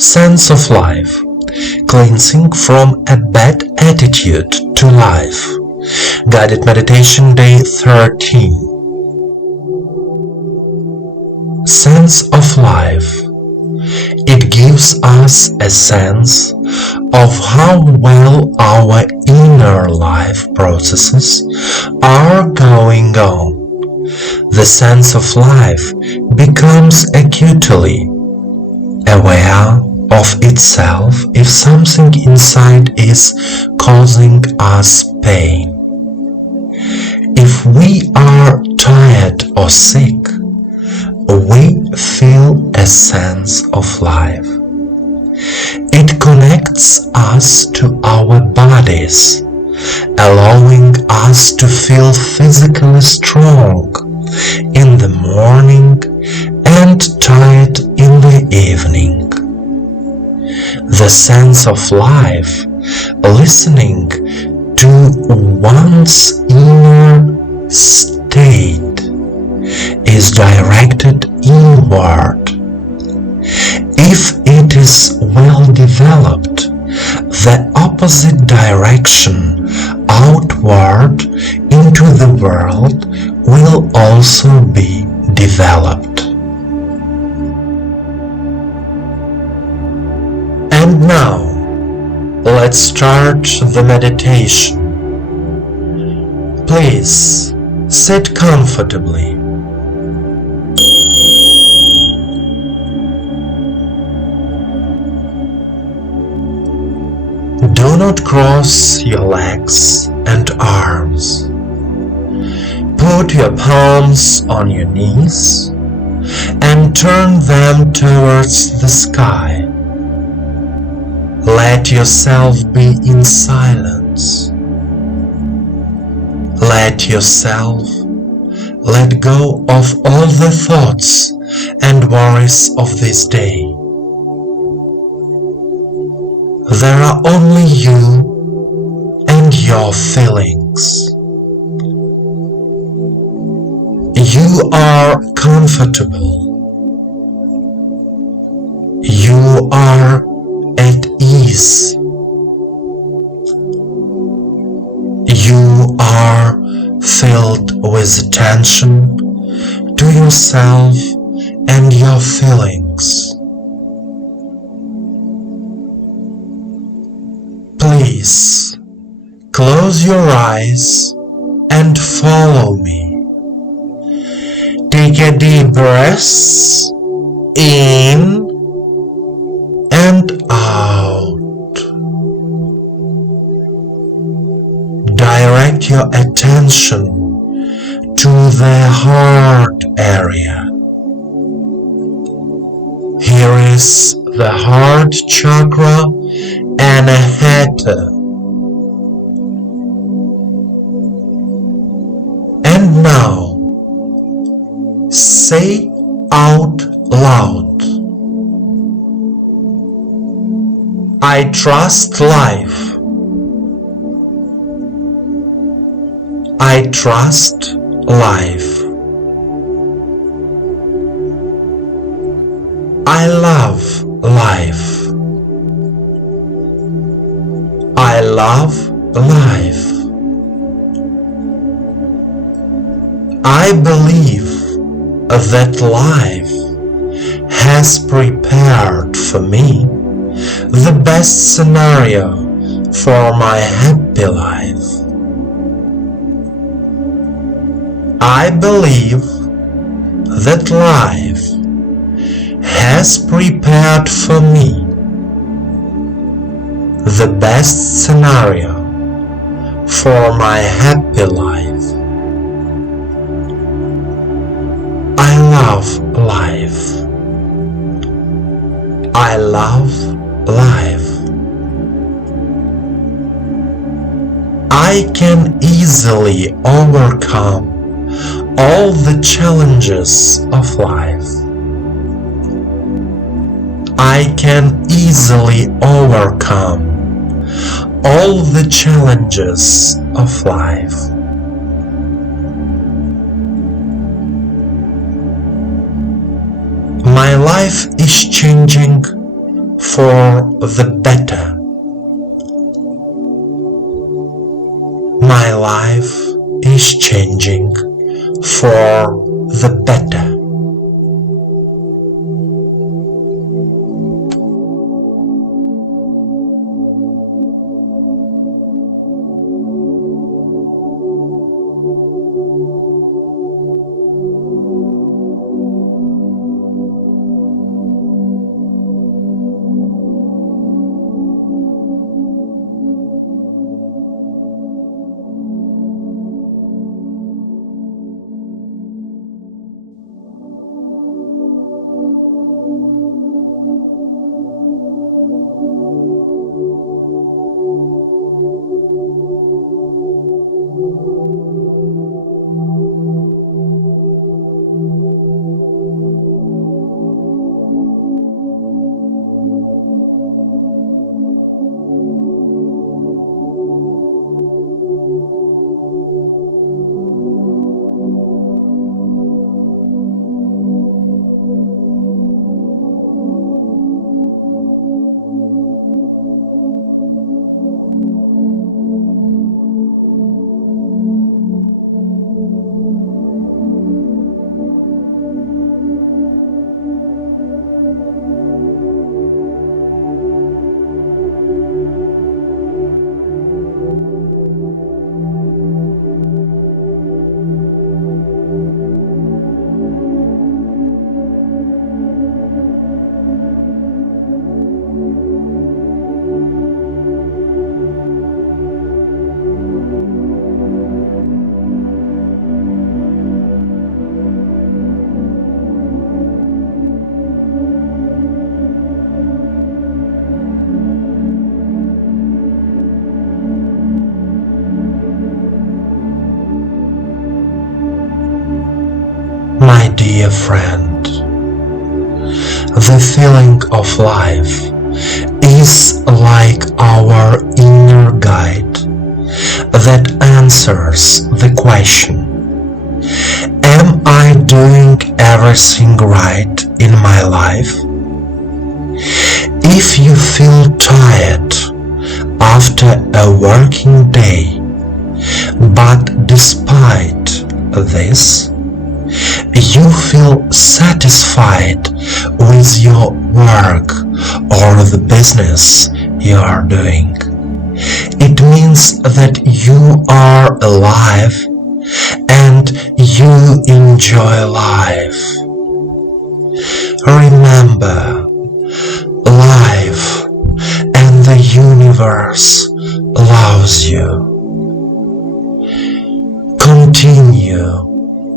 Sense of life, cleansing from a bad attitude to life. Guided meditation day 13. Sense of life. It gives us a sense of how well our inner life processes are going on. The sense of life becomes acutely aware of itself if something inside is causing us pain. If we are tired or sick, we feel a sense of life. It connects us to our bodies, allowing us to feel physically strong in the morning and tired in the evening. The sense of life, listening to one's inner state, is directed inward. If it is well developed, the opposite direction outward into the world will also be developed. And now, let's start the meditation. Please sit comfortably. Do not cross your legs and arms. Put your palms on your knees and turn them towards the sky. Let yourself be in silence. Let yourself let go of all the thoughts and worries of this day. There are only you and your feelings. You are comfortable. You are at ease. You are filled with attention to yourself and your feelings. Please close your eyes and follow me. Take a deep breath in and out. Direct your attention to the heart area. Here is the heart chakra Anahata. And now, say out loud, I trust life. I trust life. I love life. I love life. I believe that life has prepared for me the best scenario for my happy life. I believe that life has prepared for me the best scenario for my happy life. I love life. I love life. I can easily overcome all the challenges of life. I can easily overcome all the challenges of life. My life is changing for for the better. My life is changing for the better. My dear friend, the feeling of life is like our inner guide that answers the question, am I doing everything right in my life? If you feel tired after a working day, but despite this, you feel satisfied with your work or the business you are doing, it means that you are alive and you enjoy life. Remember, life and the universe loves you. Continue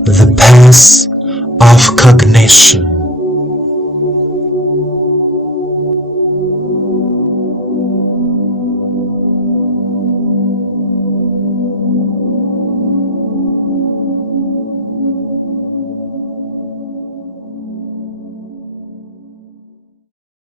the path of cognition